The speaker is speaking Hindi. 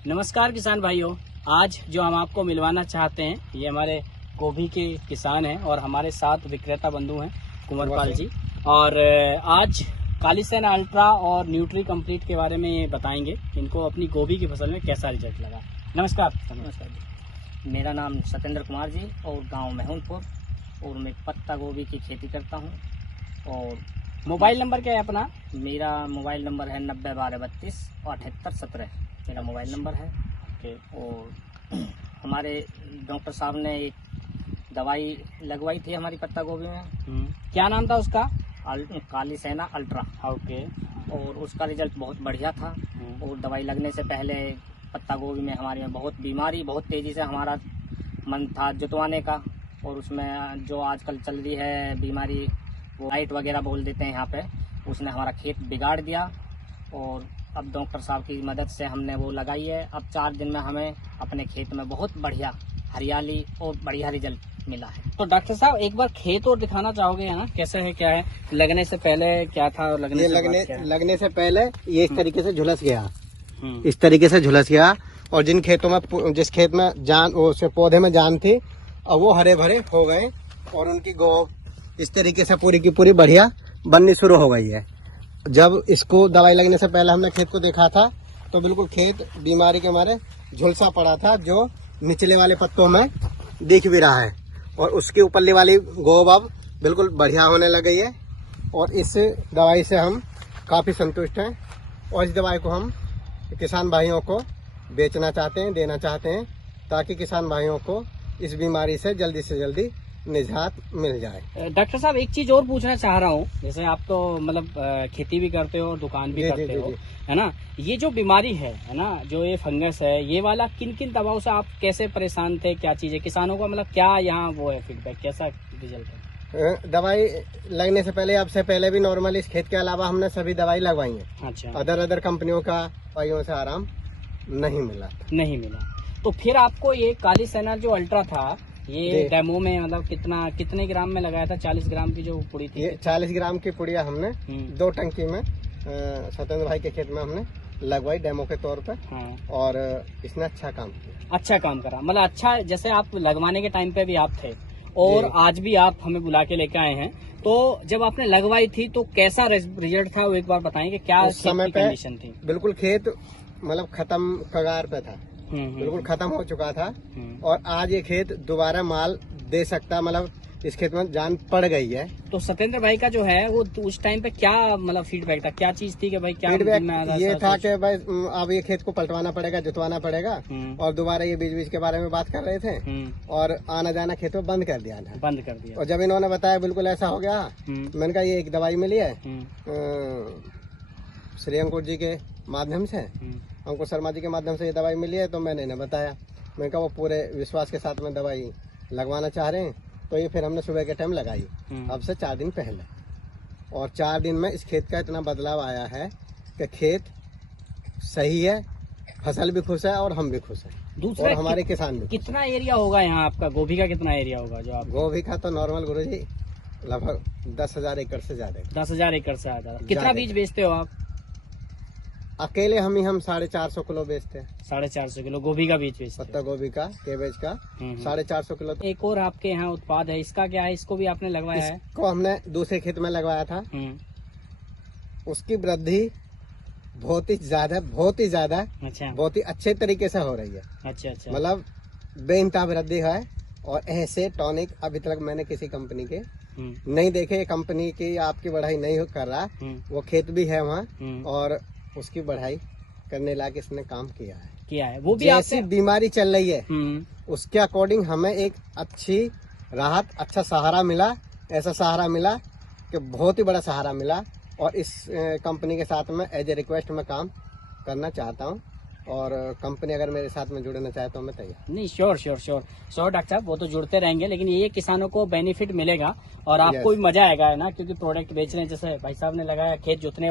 नमस्कार किसान भाइयों, आज जो हम आपको मिलवाना चाहते हैं ये हमारे गोभी के किसान हैं और हमारे साथ विक्रेता बंधु हैं कुंवरपाल जी। और आज काली सेना अल्ट्रा और न्यूट्री कंप्लीट के बारे में ये बताएंगे इनको अपनी गोभी की फसल में कैसा रिजल्ट लगा। नमस्कार। नमस्कार जी, मेरा नाम सत्येंद्र कुमार जी और गांव मेहुनपुर और मैं पत्ता गोभी की खेती करता हूं। और मोबाइल नंबर क्या है अपना? मेरा मोबाइल नंबर है 901232 7817 मेरा मोबाइल नंबर है। और हमारे डॉक्टर साहब ने एक दवाई लगवाई थी हमारी पत्ता गोभी में। क्या नाम था उसका? काली सेना अल्ट्रा। ओके। और उसका रिजल्ट बहुत बढ़िया था। और दवाई लगने से पहले पत्ता गोभी में हमारे में बहुत बीमारी, बहुत तेजी से हमारा मन था जुतवाने का। और उसमें जो आजकल चल रही है बीमारी, वो लाइट वगैरह बोल देते हैं यहाँ पे, उसने हमारा खेत बिगाड़ दिया। और अब डॉक्टर साहब की मदद से हमने वो लगाई है। अब 4 दिन में हमें अपने खेत में बहुत बढ़िया हरियाली और बढ़िया रिजल्ट मिला है। तो डॉक्टर साहब एक बार खेत और दिखाना चाहोगे है ना, कैसे है, क्या है? लगने से पहले क्या था और लगने से बाद क्या है? लगने से पहले ये इस तरीके से झुलस गया, इस तरीके से झुलस गया। और जिन खेतों में, जिस खेत में जान, उस पौधे में जान थी, अब वो हरे भरे हो गए और उनकी गो इस तरीके से पूरी की पूरी बढ़िया बननी शुरू हो गई है। जब इसको दवाई लगने से पहले हमने खेत को देखा था तो बिल्कुल खेत बीमारी के मारे झुलसा पड़ा था, जो निचले वाले पत्तों में दिख भी रहा है। और उसकी ऊपरली वाली गोब अब बिल्कुल बढ़िया होने लग गई है। और इस दवाई से हम काफ़ी संतुष्ट हैं और इस दवाई को हम किसान भाइयों को बेचना चाहते हैं, देना चाहते हैं, ताकि किसान भाइयों को इस बीमारी से जल्दी निजात मिल जाए। डॉक्टर साहब एक चीज और पूछना चाह रहा हूँ, जैसे आप तो मतलब खेती भी करते हो और दुकान भी करते हो, है ना? ये जो बीमारी है ना, जो ये फंगस है, ये वाला किन किन दवाओं से आप कैसे परेशान थे? क्या चीज है किसानों का, मतलब क्या यहाँ वो है फीडबैक, कैसा रिजल्ट है? दवाई लगने से पहले, अब से पहले भी नॉर्मल इस खेत के अलावा हमने सभी दवाई लगवाई है। अच्छा। अदर कंपनियों का दवाइयों से आराम नहीं मिला। तो फिर आपको ये काली सेना जो अल्ट्रा था, ये डेमो में मतलब कितने ग्राम में लगाया था? 40 ग्राम की जो पुड़ी थी। ये 40 ग्राम की पुड़िया हमने 2 टंकी में सत्येंद्र भाई के खेत में हमने लगवाई डेमो के तौर पर। हाँ। और इसने अच्छा काम किया। अच्छा काम करा, मतलब अच्छा, जैसे आप लगवाने के टाइम पे भी आप थे और आज भी आप हमें बुला के लेके आए हैं, तो जब आपने लगवाई थी तो कैसा रिजल्ट था वो एक बार बताएंगे, क्या समय पे कंडीशन थी? बिल्कुल खेत मतलब खत्म कगार पे था, बिल्कुल खत्म हो चुका था। और आज ये खेत दोबारा माल दे सकता, मतलब इस खेत में जान पड़ गई है। तो सत्येंद्र भाई का जो है वो उस टाइम पे क्या मतलब फीडबैक था, क्या चीज थी कि भाई क्या फीडबैक ये था कि भाई अब ये खेत को पलटवाना पड़ेगा, जुतवाना पड़ेगा। और दोबारा ये बीज के बारे में बात कर रहे थे और आना जाना खेत में बंद कर दिया। और जब इन्होंने बताया बिल्कुल ऐसा हो गया, मैंने कहा ये एक दवाई मिली है श्री अंकुर जी के माध्यम से, अंकुर शर्मा जी के माध्यम से ये दवाई मिली है। तो मैंने इन्हें बताया, मैंने कहा वो पूरे विश्वास के साथ में दवाई लगवाना चाह रहे हैं। तो ये फिर हमने सुबह के टाइम लगाई, अब से 4 दिन पहले। और 4 दिन में इस खेत का इतना बदलाव आया है कि खेत सही है, फसल भी खुश है और हम भी खुश हैं और हमारे किसान भी। कितना एरिया होगा यहाँ आपका? गोभी का कितना एरिया होगा जो आप? गोभी का तो नॉर्मल गुरुजी लगभग 10,000 एकड़ से ज्यादा। 10,000 एकड़ से ज्यादा। कितना बीज बेचते हो आप? अकेले हम 450 किलो बेचते हैं। 450 किलो गोभी का बीज बेचते हैं? पत्ता गोभी का, केबेज का 450 किलो। एक और आपके यहाँ उत्पाद है, इसका क्या है? इसको भी आपने लगवाया है? इसको हमने दूसरे खेत में लगवाया था। उसकी वृद्धि बहुत ही ज्यादा अच्छा, बहुत ही अच्छे तरीके से हो रही है। अच्छा, मतलब बेइंतहा वृद्धि है। और ऐसे टॉनिक अभी तक मैंने किसी कंपनी के नहीं देखे। ये कंपनी की आपकी बढ़ाई नहीं कर रहा, वो खेत भी है वहाँ और उसकी बढ़ाई करने लायक इसने काम किया है। वो भी ऐसी बीमारी चल रही है उसके अकॉर्डिंग हमें एक अच्छी राहत, अच्छा सहारा मिला। ऐसा सहारा मिला कि बहुत ही बड़ा सहारा मिला। और इस कंपनी के साथ में एज ए रिक्वेस्ट में काम करना चाहता हूँ। और कंपनी अगर मेरे साथ में जुड़ना चाहे तो मैं तैयार। नहीं, श्योर डॉक्टर साहब, वो तो जुड़ते रहेंगे, लेकिन ये किसानों को बेनिफिट मिलेगा और आपको भी मजा आएगा, है ना? क्योंकि प्रोडक्ट बेच रहे हैं, जैसे भाई साहब ने लगाया खेत जोतने